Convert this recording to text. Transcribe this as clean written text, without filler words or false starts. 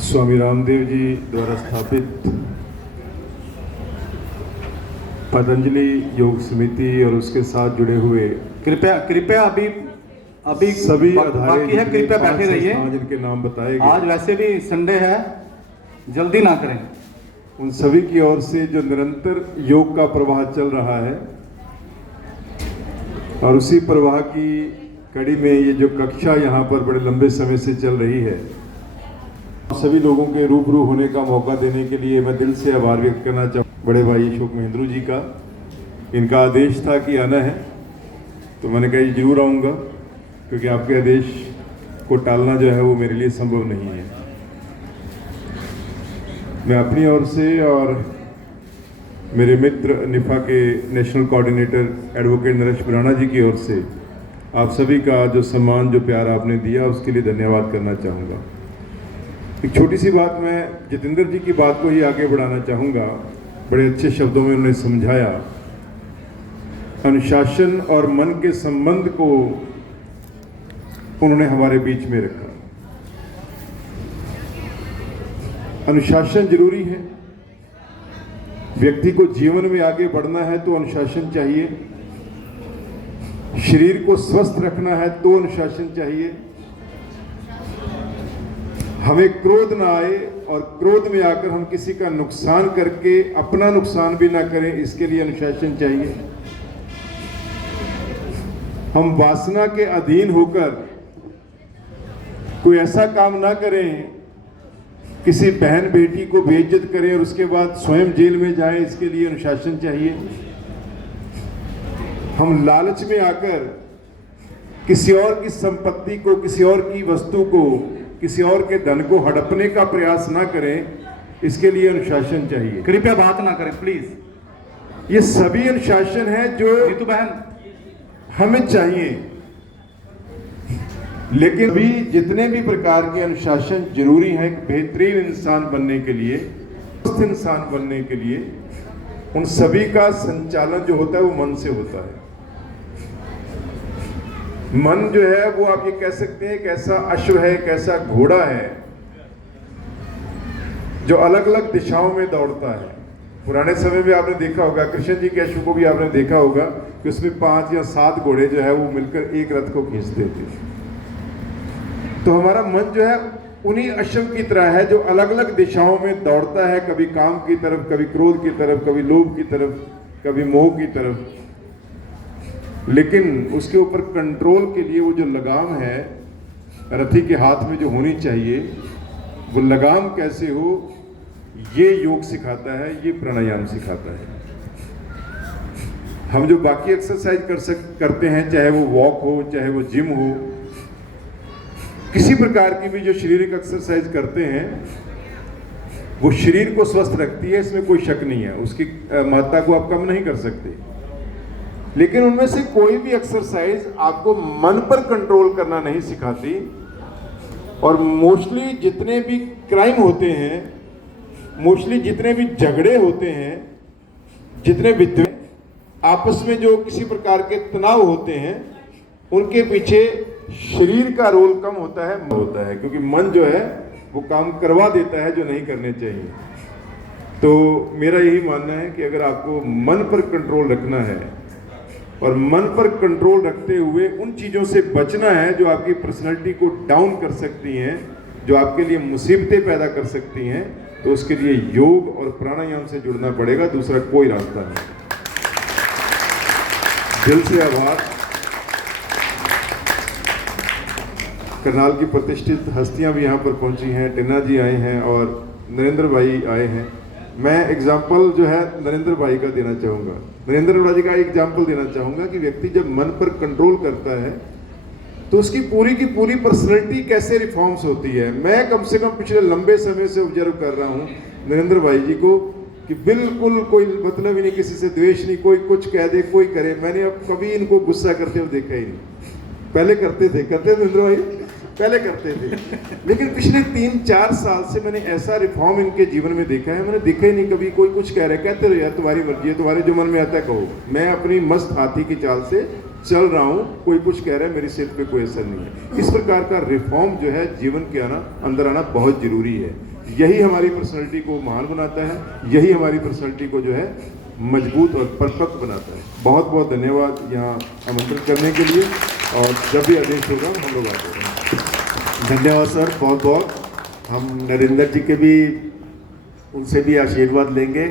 स्वामी रामदेव जी द्वारा स्थापित पतंजलि योग समिति और उसके साथ जुड़े हुए कृपया कृपया अभी अभी सभी बाकी है, कृपया बैठे रहिए। जिनके नाम बताए आज गए, वैसे भी संडे है, जल्दी ना करें। उन सभी की ओर से जो निरंतर योग का प्रवाह चल रहा है और उसी प्रवाह की कड़ी में ये जो कक्षा यहाँ पर बड़े लंबे समय से चल रही है, सभी लोगों के रूबरू होने का मौका देने के लिए मैं दिल से आभार व्यक्त करना चाहूँ बड़े भाई अशोक महेंद्रू जी का। इनका आदेश था कि आना है, तो मैंने कहा जी जरूर आऊँगा, क्योंकि आपके आदेश को टालना जो है वो मेरे लिए संभव नहीं है। मैं अपनी ओर से और मेरे मित्र निफा के नेशनल कोऑर्डिनेटर एडवोकेट नरेश बुराना जी की ओर से आप सभी का जो सम्मान, जो प्यार आपने दिया, उसके लिए धन्यवाद करना चाहूँगा। एक छोटी सी बात मैं जितेंद्र जी की बात को ही आगे बढ़ाना चाहूँगा। बड़े अच्छे शब्दों में उन्होंने समझाया, अनुशासन और मन के संबंध को उन्होंने हमारे बीच में रखा। अनुशासन जरूरी है, व्यक्ति को जीवन में आगे बढ़ना है तो अनुशासन चाहिए, शरीर को स्वस्थ रखना है तो अनुशासन चाहिए, हमें क्रोध ना आए और क्रोध में आकर हम किसी का नुकसान करके अपना नुकसान भी ना करें, इसके लिए अनुशासन चाहिए। हम वासना के अधीन होकर कोई ऐसा काम ना करें, किसी बहन बेटी को बेइज्जत करें और उसके बाद स्वयं जेल में जाएं, इसके लिए अनुशासन चाहिए। हम लालच में आकर किसी और की संपत्ति को, किसी और की वस्तु को, किसी और के धन को हड़पने का प्रयास ना करें, इसके लिए अनुशासन चाहिए। कृपया बात ना करें प्लीज। ये सभी अनुशासन है जो नीतू बहन हमें चाहिए, लेकिन भी जितने भी प्रकार के अनुशासन जरूरी हैं एक बेहतरीन इंसान बनने के लिए, स्वस्थ इंसान बनने के लिए, उन सभी का संचालन जो होता है वो मन से होता है। मन जो है वो आप ये कह सकते हैं कैसा अश्व है, कैसा घोड़ा है जो अलग अलग दिशाओं में दौड़ता है। पुराने समय में आपने देखा होगा, कृष्ण जी के अश्व को भी आपने देखा होगा कि उसमें 5 या 7 घोड़े जो है वो मिलकर एक रथ को खींचते थे। तो हमारा मन जो है उन्हीं अश्व की तरह है जो अलग अलग दिशाओं में दौड़ता है, कभी काम की तरफ, कभी क्रोध की तरफ, कभी लोभ की तरफ, कभी मोह की तरफ। लेकिन उसके ऊपर कंट्रोल के लिए वो जो लगाम है रथी के हाथ में जो होनी चाहिए, वो लगाम कैसे हो, ये योग सिखाता है, ये प्राणायाम सिखाता है। हम जो बाकी एक्सरसाइज करते हैं, चाहे वो वॉक हो, चाहे वो जिम हो, किसी प्रकार की भी जो शारीरिक एक्सरसाइज करते हैं, वो शरीर को स्वस्थ रखती है, इसमें कोई शक नहीं है, उसकी महत्ता को आप कम नहीं कर सकते। लेकिन उनमें से कोई भी एक्सरसाइज आपको मन पर कंट्रोल करना नहीं सिखाती। और मोस्टली जितने भी क्राइम होते हैं, मोस्टली जितने भी झगड़े होते हैं, जितने भी आपस में जो किसी प्रकार के तनाव होते हैं, उनके पीछे शरीर का रोल कम होता है, क्योंकि मन जो है वो काम करवा देता है जो नहीं करने चाहिए। तो मेरा यही मानना है कि अगर आपको मन पर कंट्रोल रखना है और मन पर कंट्रोल रखते हुए उन चीज़ों से बचना है जो आपकी पर्सनैलिटी को डाउन कर सकती हैं, जो आपके लिए मुसीबतें पैदा कर सकती हैं, तो उसके लिए योग और प्राणायाम से जुड़ना पड़ेगा, दूसरा कोई रास्ता नहीं। दिल से आभार। करनाल की प्रतिष्ठित हस्तियां भी यहाँ पर पहुंची हैं, टिन्ना जी आए हैं और नरेंद्र भाई आए हैं। मैं एग्जाम्पल जो है नरेंद्र भाई का देना चाहूँगा, नरेंद्र भाई का एग्जाम्पल देना चाहूँगा कि व्यक्ति जब मन पर कंट्रोल करता है तो उसकी पूरी की पूरी पर्सनैलिटी कैसे रिफॉर्म्स होती है। मैं कम से कम पिछले लंबे समय से ऑब्जर्व कर रहा हूँ नरेंद्र भाई जी को कि बिल्कुल कोई मतलब ही नहीं, किसी से द्वेष नहीं, कोई कुछ कह दे, कोई करे। मैंने अब कभी इनको गुस्सा करते हुए देखा ही नहीं। पहले करते थे नरेंद्र भाई, पहले करते थे, लेकिन पिछले 3-4 साल से मैंने ऐसा रिफॉर्म इनके जीवन में देखा है, मैंने देखा ही नहीं कभी कोई कुछ कह रहा है, कहते रहो यार तुम्हारी मर्जी है, तुम्हारे जो मन में आता है कहो। मैं अपनी मस्त हाथी की चाल से चल रहा हूँ, कोई कुछ कह रहा है, मेरी सेहत पे कोई असर नहीं है। इस प्रकार का रिफॉर्म जो है जीवन के अंदर आना बहुत जरूरी है। यही हमारी पर्सनैलिटी को महान बनाता है, यही हमारी पर्सनैलिटी को जो है मजबूत और परिपक्व बनाता है। बहुत बहुत धन्यवाद यहाँ आमंत्रित करने के लिए, और जब भी आदेश होगा हम लोग आते हैं। धन्यवाद सर, बहुत बहुत। हम नरेंद्र जी के भी, उनसे भी आशीर्वाद लेंगे।